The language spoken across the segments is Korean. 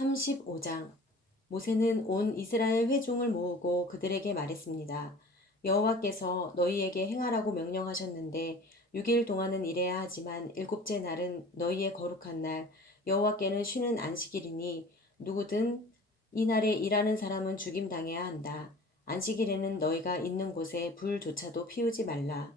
35장. 모세는 온 이스라엘 회중을 모으고 그들에게 말했습니다. 여호와께서 너희에게 행하라고 명령하셨는데 6일 동안은 일해야 하지만 일곱째 날은 너희의 거룩한 날, 여호와께는 쉬는 안식일이니 누구든 이날에 일하는 사람은 죽임당해야 한다. 안식일에는 너희가 있는 곳에 불조차도 피우지 말라.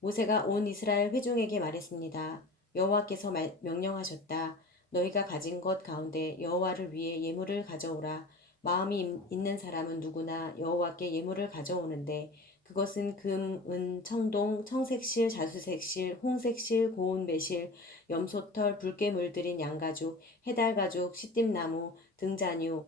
모세가 온 이스라엘 회중에게 말했습니다. 여호와께서 명령하셨다. 너희가 가진 것 가운데 여호와를 위해 예물을 가져오라. 마음이 있는 사람은 누구나 여호와께 예물을 가져오는데 그것은 금, 은, 청동, 청색실, 자수색실, 홍색실, 고운 매실, 염소털, 붉게 물들인 양가죽, 해달가죽, 시띠나무, 등자뉴,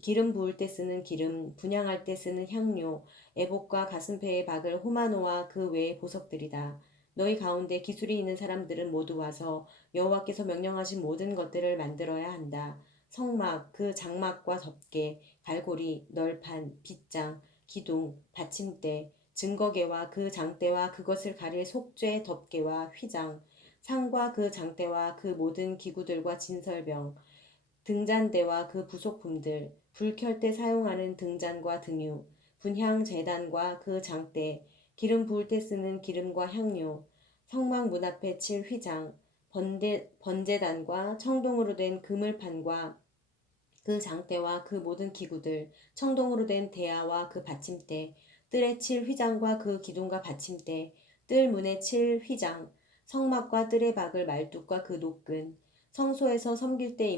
기름 부을 때 쓰는 기름, 분향할 때 쓰는 향료, 애복과 가슴페의 박을 호마노와 그 외의 보석들이다. 너희 가운데 기술이 있는 사람들은 모두 와서 여호와께서 명령하신 모든 것들을 만들어야 한다. 성막, 그 장막과 덮개, 갈고리, 널판, 빗장, 기둥, 받침대, 증거계와 그 장대와 그것을 가릴 속죄 덮개와 휘장, 상과 그 장대와 그 모든 기구들과 진설병, 등잔대와 그 부속품들, 불 켤 때 사용하는 등잔과 등유, 분향 제단과 그 장대, 기름 부을 때 쓰는 기름과 향료, 성막 문 앞에 칠 휘장, 번제단과 청동으로 된 그물판과 그 장대와 그 모든 기구들, 청동으로 된 대야와 그 받침대, 뜰에 칠 휘장과 그 기둥과 받침대, 뜰 문에 칠 휘장, 성막과 뜰의 박을 말뚝과 그 노끈, 성소에서 섬길 때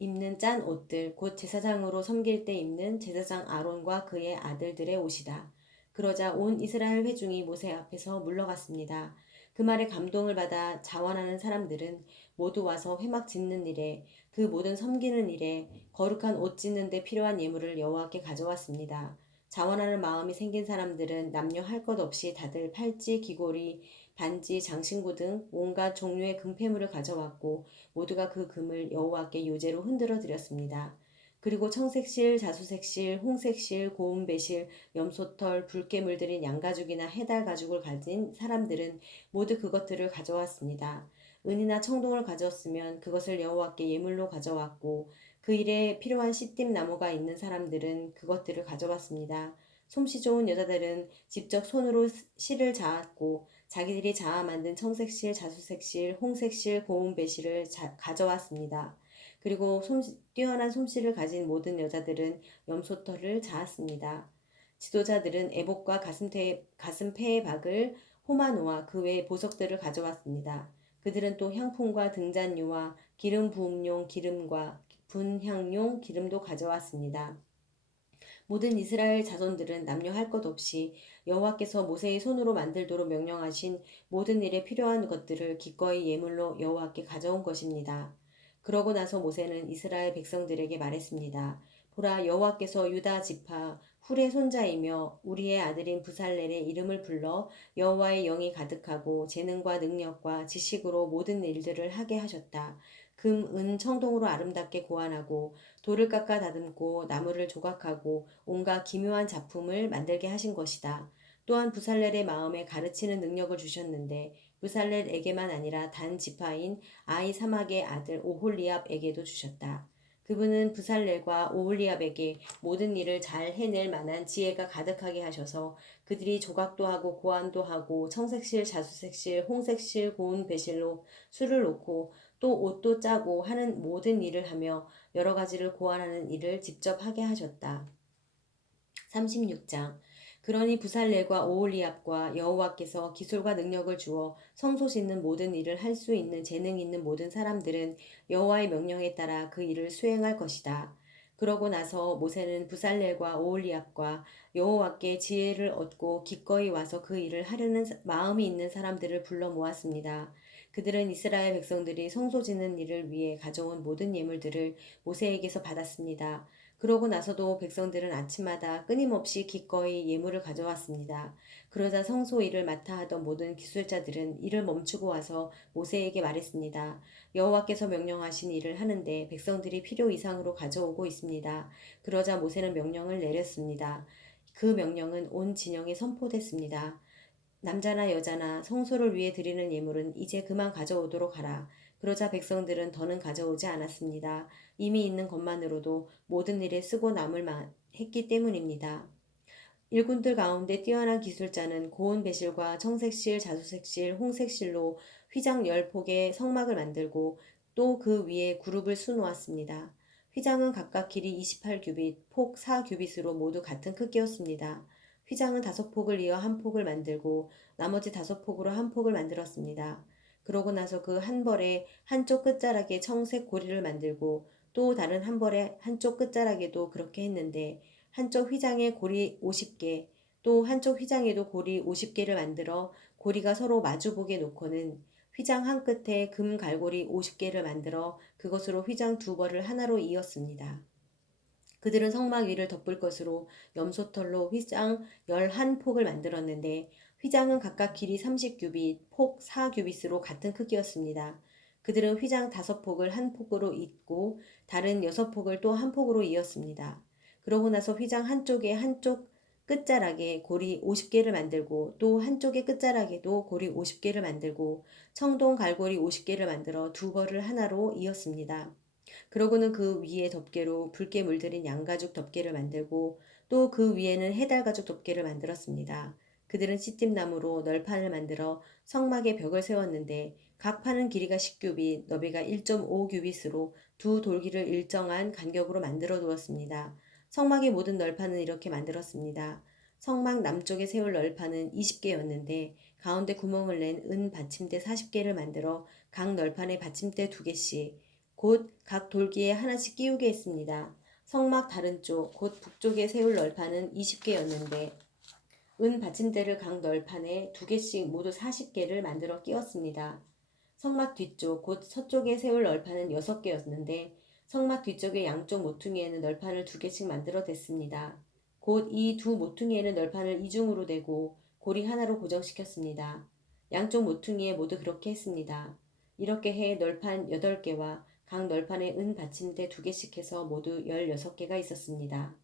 입는 짠 옷들, 곧 제사장으로 섬길 때 입는 제사장 아론과 그의 아들들의 옷이다. 그러자 온 이스라엘 회중이 모세 앞에서 물러갔습니다. 그 말에 감동을 받아 자원하는 사람들은 모두 와서 회막 짓는 일에 그 모든 섬기는 일에 거룩한 옷 짓는 데 필요한 예물을 여호와께 가져왔습니다. 자원하는 마음이 생긴 사람들은 남녀 할 것 없이 다들 팔찌, 귀고리, 반지, 장신구 등 온갖 종류의 금폐물을 가져왔고 모두가 그 금을 여호와께 요제로 흔들어 드렸습니다. 그리고 청색실, 자수색실, 홍색실, 고운 배실, 염소털, 붉게 물들인 양가죽이나 해달 가죽을 가진 사람들은 모두 그것들을 가져왔습니다. 은이나 청동을 가져왔으면 그것을 여호와께 예물로 가져왔고 그 일에 필요한 시띠 나무가 있는 사람들은 그것들을 가져왔습니다. 솜씨 좋은 여자들은 직접 손으로 실을 자았고 자기들이 자아 만든 청색실, 자수색실, 홍색실, 고운 배실을 가져왔습니다. 그리고 뛰어난 솜씨를 가진 모든 여자들은 염소털을 자았습니다. 지도자들은 애복과 가슴페의 박을 호마노와 그 외의 보석들을 가져왔습니다. 그들은 또 향품과 등잔유와 기름 부음용 기름과 분향용 기름도 가져왔습니다. 모든 이스라엘 자손들은 남녀 할 것 없이 여호와께서 모세의 손으로 만들도록 명령하신 모든 일에 필요한 것들을 기꺼이 예물로 여호와께 가져온 것입니다. 그러고 나서 모세는 이스라엘 백성들에게 말했습니다. 보라, 여호와께서 유다 지파 훌의 손자이며 우리의 아들인 부살렐의 이름을 불러 여호와의 영이 가득하고 재능과 능력과 지식으로 모든 일들을 하게 하셨다. 금, 은, 청동으로 아름답게 고안하고 돌을 깎아 다듬고 나무를 조각하고 온갖 기묘한 작품을 만들게 하신 것이다. 또한 부살렐의 마음에 가르치는 능력을 주셨는데 부살렐에게만 아니라 단 지파인 아이사막의 아들 오홀리압에게도 주셨다. 그분은 부살렐과 오홀리압에게 모든 일을 잘 해낼 만한 지혜가 가득하게 하셔서 그들이 조각도 하고 고안도 하고 청색실, 자수색실, 홍색실, 고운 배실로 술을 놓고 또 옷도 짜고 하는 모든 일을 하며 여러 가지를 고안하는 일을 직접 하게 하셨다. 36장. 그러니 부살렐과 오홀리압과 여호와께서 기술과 능력을 주어 성소 짓는 모든 일을 할 수 있는 재능 있는 모든 사람들은 여호와의 명령에 따라 그 일을 수행할 것이다. 그러고 나서 모세는 부살렐과 오홀리압과 여호와께 지혜를 얻고 기꺼이 와서 그 일을 하려는 마음이 있는 사람들을 불러 모았습니다. 그들은 이스라엘 백성들이 성소 짓는 일을 위해 가져온 모든 예물들을 모세에게서 받았습니다. 그러고 나서도 백성들은 아침마다 끊임없이 기꺼이 예물을 가져왔습니다. 그러자 성소 일을 맡아 하던 모든 기술자들은 일을 멈추고 와서 모세에게 말했습니다. 여호와께서 명령하신 일을 하는데 백성들이 필요 이상으로 가져오고 있습니다. 그러자 모세는 명령을 내렸습니다. 그 명령은 온 진영에 선포됐습니다. 남자나 여자나 성소를 위해 드리는 예물은 이제 그만 가져오도록 하라. 그러자 백성들은 더는 가져오지 않았습니다. 이미 있는 것만으로도 모든 일에 쓰고 남을 했기 때문입니다. 일꾼들 가운데 뛰어난 기술자는 고운 배실과 청색실, 자수색실, 홍색실로 휘장 10폭의 성막을 만들고 또 그 위에 그룹을 수놓았습니다. 휘장은 각각 길이 28규빗, 폭 4규빗으로 모두 같은 크기였습니다. 휘장은 5폭을 이어 한 폭을 만들고 나머지 5폭으로 한 폭을 만들었습니다. 그러고 나서 그 한 벌의 한쪽 끝자락에 청색 고리를 만들고 또 다른 한 벌의 한쪽 끝자락에도 그렇게 했는데 한쪽 휘장에 고리 50개, 또 한쪽 휘장에도 고리 50개를 만들어 고리가 서로 마주보게 놓고는 휘장 한 끝에 금 갈고리 50개를 만들어 그것으로 휘장 두 벌을 하나로 이었습니다. 그들은 성막 위를 덮을 것으로 염소털로 휘장 11폭을 만들었는데 휘장은 각각 길이 30규빗, 폭 4규빗으로 같은 크기였습니다. 그들은 휘장 5폭을 한 폭으로 잇고 다른 6폭을 또 한 폭으로 이었습니다. 그러고 나서 휘장 한쪽에 한쪽 끝자락에 고리 50개를 만들고 또 한쪽의 끝자락에도 고리 50개를 만들고 청동 갈고리 50개를 만들어 두 벌을 하나로 이었습니다. 그러고는 그 위에 덮개로 붉게 물들인 양가죽 덮개를 만들고 또 그 위에는 해달가죽 덮개를 만들었습니다. 그들은 시팀나무로 널판을 만들어 성막의 벽을 세웠는데 각 판은 길이가 10규빗, 너비가 1.5규빗으로 두 돌기를 일정한 간격으로 만들어 두었습니다. 성막의 모든 널판은 이렇게 만들었습니다. 성막 남쪽에 세울 널판은 20개였는데 가운데 구멍을 낸 은 받침대 40개를 만들어 각 널판에 받침대 2개씩 곧 각 돌기에 하나씩 끼우게 했습니다. 성막 다른 쪽, 곧 북쪽에 세울 널판은 20개였는데 은 받침대를 각 널판에 2개씩 모두 40개를 만들어 끼웠습니다. 성막 뒤쪽, 곧 서쪽에 세울 널판은 6개였는데 성막 뒤쪽의 양쪽 모퉁이에는 널판을 2개씩 만들어 댔습니다. 곧 이 두 모퉁이에는 널판을 이중으로 대고 고리 하나로 고정시켰습니다. 양쪽 모퉁이에 모두 그렇게 했습니다. 이렇게 해 널판 8개와 각 널판에 은 받침대 2개씩 해서 모두 16개가 있었습니다.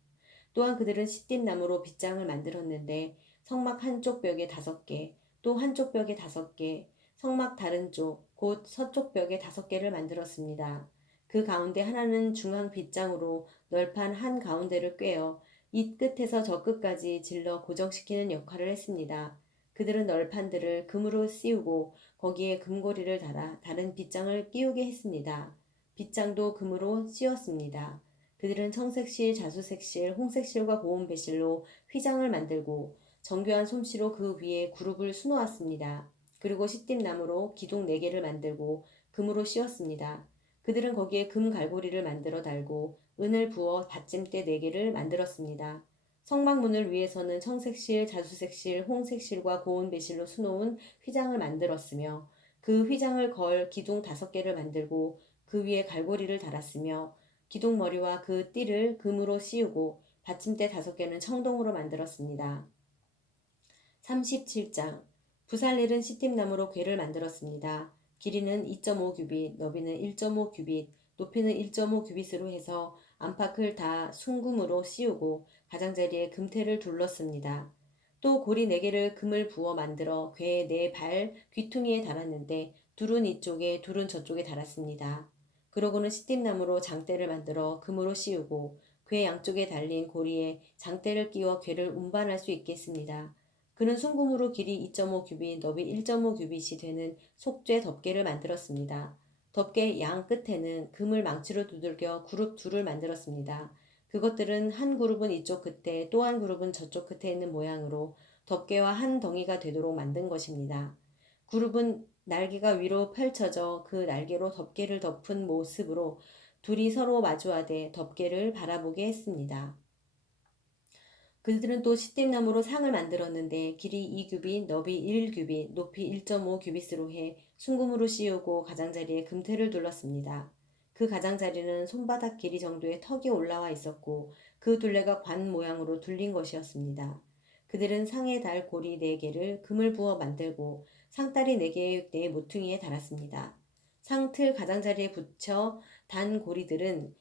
또한 그들은 시띠나무로 빗장을 만들었는데 성막 한쪽 벽에 5개, 또 한쪽 벽에 5개, 성막 다른 쪽, 곧 서쪽 벽에 5개를 만들었습니다. 그 가운데 하나는 중앙 빗장으로 널판 한 가운데를 꿰어 이 끝에서 저 끝까지 질러 고정시키는 역할을 했습니다. 그들은 널판들을 금으로 씌우고 거기에 금고리를 달아 다른 빗장을 끼우게 했습니다. 빗장도 금으로 씌웠습니다. 그들은 청색실, 자수색실, 홍색실과 고운 배실로 휘장을 만들고 정교한 솜씨로 그 위에 그룹을 수놓았습니다. 그리고 시띠나무로 기둥 4개를 만들고 금으로 씌웠습니다. 그들은 거기에 금 갈고리를 만들어 달고 은을 부어 받침대 4개를 만들었습니다. 성막문을 위해서는 청색실, 자수색실, 홍색실과 고운 배실로 수놓은 휘장을 만들었으며 그 휘장을 걸 기둥 5개를 만들고 그 위에 갈고리를 달았으며 기둥머리와 그 띠를 금으로 씌우고 받침대 5개는 청동으로 만들었습니다. 37장 부살렐은 시팀나무로 궤를 만들었습니다. 길이는 2.5규빗, 너비는 1.5규빗, 높이는 1.5규빗으로 해서 안팎을 다 순금으로 씌우고 가장자리에 금태를 둘렀습니다. 또 고리 4개를 금을 부어 만들어 궤 4발 귀퉁이에 달았는데 둘은 이쪽에 둘은 저쪽에 달았습니다. 그러고는 시팀나무로 장대를 만들어 금으로 씌우고 궤 양쪽에 달린 고리에 장대를 끼워 궤를 운반할 수 있게 했습니다. 그는 순금으로 길이 2.5규빗, 너비 1.5규빗이 되는 속죄 덮개를 만들었습니다. 덮개 양 끝에는 금을 망치로 두들겨 그룹 둘을 만들었습니다. 그것들은 한 그룹은 이쪽 끝에 또 한 그룹은 저쪽 끝에 있는 모양으로 덮개와 한 덩이가 되도록 만든 것입니다. 그룹은 날개가 위로 펼쳐져 그 날개로 덮개를 덮은 모습으로 둘이 서로 마주하되 덮개를 바라보게 했습니다. 그들은 또 시띠나무로 상을 만들었는데 길이 2규빗, 너비 1규빗, 높이 1.5규빗으로 해 순금으로 씌우고 가장자리에 금태를 둘렀습니다. 그 가장자리는 손바닥 길이 정도의 턱이 올라와 있었고 그 둘레가 관 모양으로 둘린 것이었습니다. 그들은 상에 달 고리 4개를 금을 부어 만들고 상다리 4개의 네 모퉁이에 달았습니다. 상틀 가장자리에 붙여 단 고리들은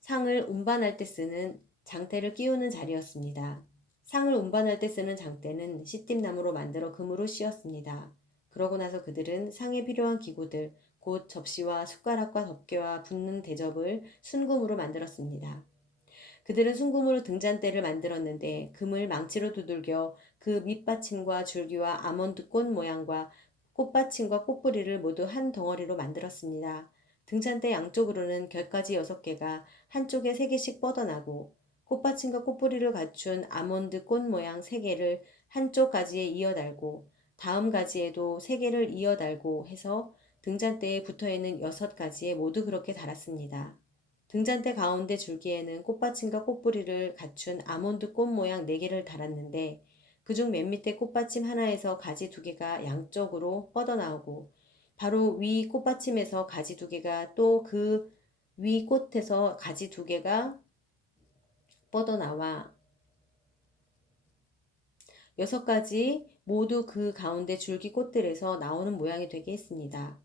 상을 운반할 때 쓰는 장대를 끼우는 자리였습니다. 상을 운반할 때 쓰는 장대는 시띠나무로 만들어 금으로 씌었습니다. 그러고 나서 그들은 상에 필요한 기구들, 곧 접시와 숟가락과 덮개와 붓는 대접을 순금으로 만들었습니다. 그들은 순금으로 등잔대를 만들었는데 금을 망치로 두들겨 그 밑받침과 줄기와 아몬드 꽃 모양과 꽃받침과 꽃뿌리를 모두 한 덩어리로 만들었습니다. 등잔대 양쪽으로는 결까지 6개가 한쪽에 3개씩 뻗어나고 꽃받침과 꽃뿌리를 갖춘 아몬드 꽃 모양 3개를 한쪽 가지에 이어 달고 다음 가지에도 3개를 이어 달고 해서 등잔대에 붙어있는 6가지에 모두 그렇게 달았습니다. 등잔대 가운데 줄기에는 꽃받침과 꽃뿌리를 갖춘 아몬드 꽃 모양 4개를 달았는데 그중 맨 밑에 꽃받침 하나에서 가지 2개가 양쪽으로 뻗어나오고 바로 위 꽃받침에서 가지 2개가 또 그 위 꽃에서 가지 2개가 뻗어나와 6가지 모두 그 가운데 줄기 꽃들에서 나오는 모양이 되게 했습니다.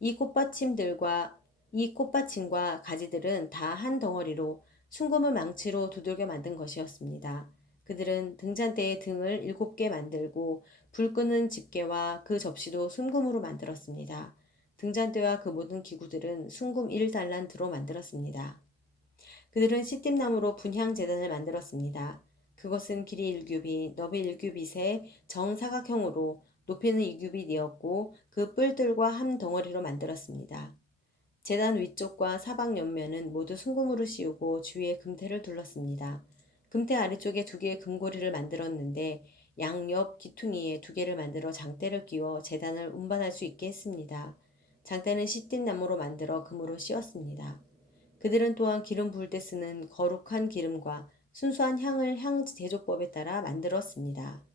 이 꽃받침들과 이 꽃받침과 가지들은 다 한 덩어리로 순금을 망치로 두들겨 만든 것이었습니다. 그들은 등잔대의 등을 7개 만들고 불 끄는 집게와 그 접시도 순금으로 만들었습니다. 등잔대와 그 모든 기구들은 순금 1달란트로 만들었습니다. 그들은 시띠나무로 분향제단을 만들었습니다. 그것은 길이 1규빗, 너비 1규빗의 정사각형으로 높이는 2규빗이었고 그 뿔들과 한 덩어리로 만들었습니다. 제단 위쪽과 사방 옆면은 모두 순금으로 씌우고 주위에 금태를 둘렀습니다. 금태 아래쪽에 2개의 금고리를 만들었는데 양옆 기퉁이에 2개를 만들어 장대를 끼워 제단을 운반할 수 있게 했습니다. 장대는 시띠 나무로 만들어 금으로 씌웠습니다. 그들은 또한 기름 부을 때 쓰는 거룩한 기름과 순수한 향을 향 제조법에 따라 만들었습니다.